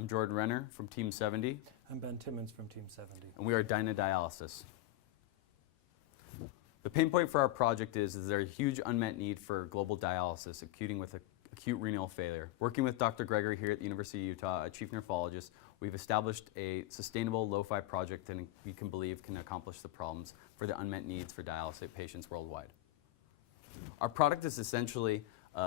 I'm Jordan Renner from Team 70. I'm Ben Timmons from Team 70. And we are Dyna Dialysis. The pain point for our project is there a huge unmet need for global dialysis, with acute renal failure. Working with Dr. Gregory here at the University of Utah, a chief nephrologist, we've established a sustainable lo-fi project that we can believe can accomplish the problems for the unmet needs for dialysis patients worldwide. Our product is essentially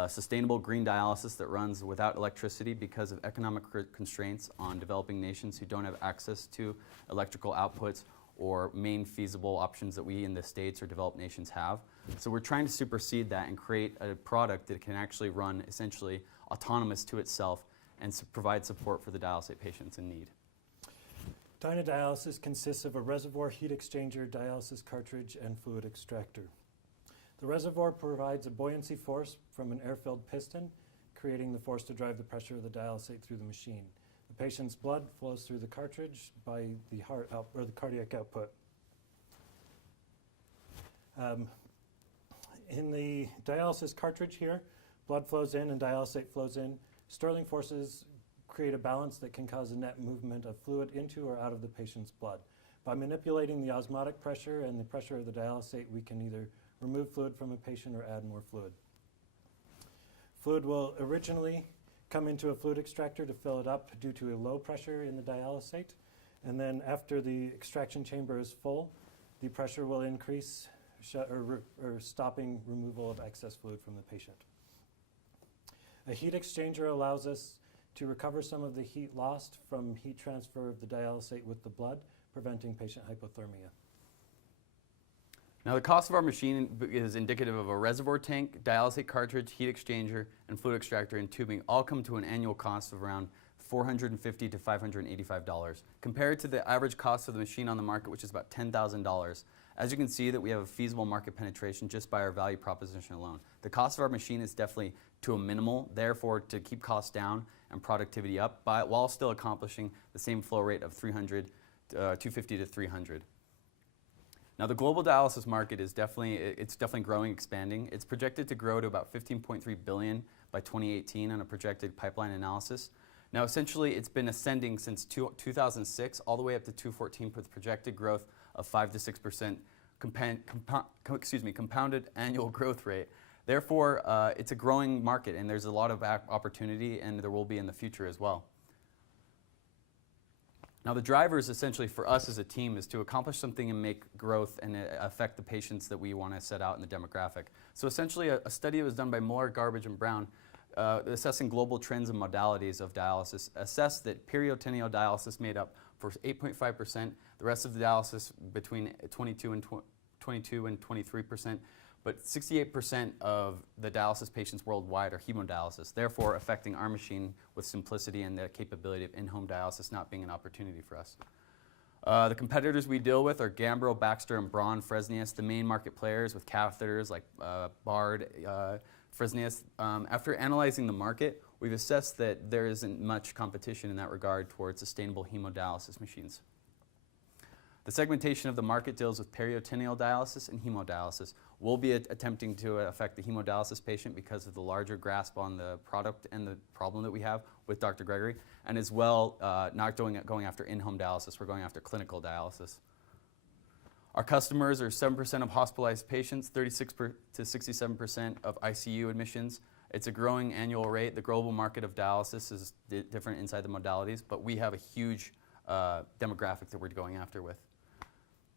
sustainable green dialysis that runs without electricity because of economic constraints on developing nations who don't have access to electrical outputs or main feasible options that we in the States or developed nations have. So we're trying to supersede that and create a product that can actually run essentially autonomous to itself and provide support for the dialysate patients in need. Dyna Dialysis consists of a reservoir, heat exchanger, dialysis cartridge, and fluid extractor. The reservoir provides a buoyancy force from an air-filled piston, creating the force to drive the pressure of the dialysate through the machine. The patient's blood flows through the cartridge by the heart or the cardiac output. In the dialysis cartridge here, blood flows in and dialysate flows in. Stirling forces create a balance that can cause a net movement of fluid into or out of the patient's blood. By manipulating the osmotic pressure and the pressure of the dialysate, we can either remove fluid from a patient or add more fluid. Fluid will originally come into a fluid extractor to fill it up due to a low pressure in the dialysate, and then after the extraction chamber is full, the pressure will increase, stopping removal of excess fluid from the patient. A heat exchanger allows us to recover some of the heat lost from heat transfer of the dialysate with the blood, preventing patient hypothermia. Now the cost of our machine is indicative of a reservoir tank, dialysate cartridge, heat exchanger, and fluid extractor and tubing all come to an annual cost of around $450 to $585, compared to the average cost of the machine on the market, which is about $10,000. As you can see that we have a feasible market penetration just by our value proposition alone. The cost of our machine is definitely to a minimal, therefore to keep costs down and productivity up, while still accomplishing the same flow rate of 250 to 300. Now the global dialysis market is definitely growing, expanding. It's projected to grow to about $15.3 billion by 2018 on a projected pipeline analysis. Now essentially it's been ascending since 2006 all the way up to 2014 with projected growth of 5 to 6% compounded annual growth rate. Therefore, it's a growing market and there's a lot of opportunity, and there will be in the future as well. Now the drivers essentially for us as a team is to accomplish something and make growth and affect the patients that we want to set out in the demographic. So essentially a study that was done by Muller, Garbage, and Brown assessing global trends and modalities of dialysis assessed that peritoneal dialysis made up for 8.5%, the rest of the dialysis between 22 and 23%, but 68% of the dialysis patients worldwide are hemodialysis, therefore affecting our machine with simplicity and the capability of in-home dialysis not being an opportunity for us. The competitors we deal with are Gambro, Baxter, and Braun Fresenius, the main market players with catheters like Bard, Fresenius. After analyzing the market, we've assessed that there isn't much competition in that regard towards sustainable hemodialysis machines. The segmentation of the market deals with peritoneal dialysis and hemodialysis. We'll be attempting to affect the hemodialysis patient because of the larger grasp on the product and the problem that we have with Dr. Gregory, and as well not going after in-home dialysis, we're going after clinical dialysis. Our customers are 7% of hospitalized patients, 36 to 67% of ICU admissions. It's a growing annual rate. The global market of dialysis is different inside the modalities, but we have a huge demographic that we're going after with.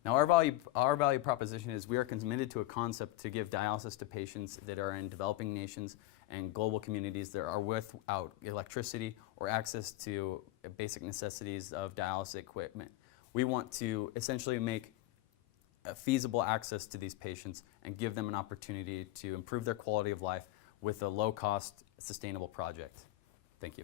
Now our value proposition is we are committed to a concept to give dialysis to patients that are in developing nations and global communities that are without electricity or access to basic necessities of dialysis equipment. We want to essentially make feasible access to these patients and give them an opportunity to improve their quality of life with a low-cost, sustainable project. Thank you.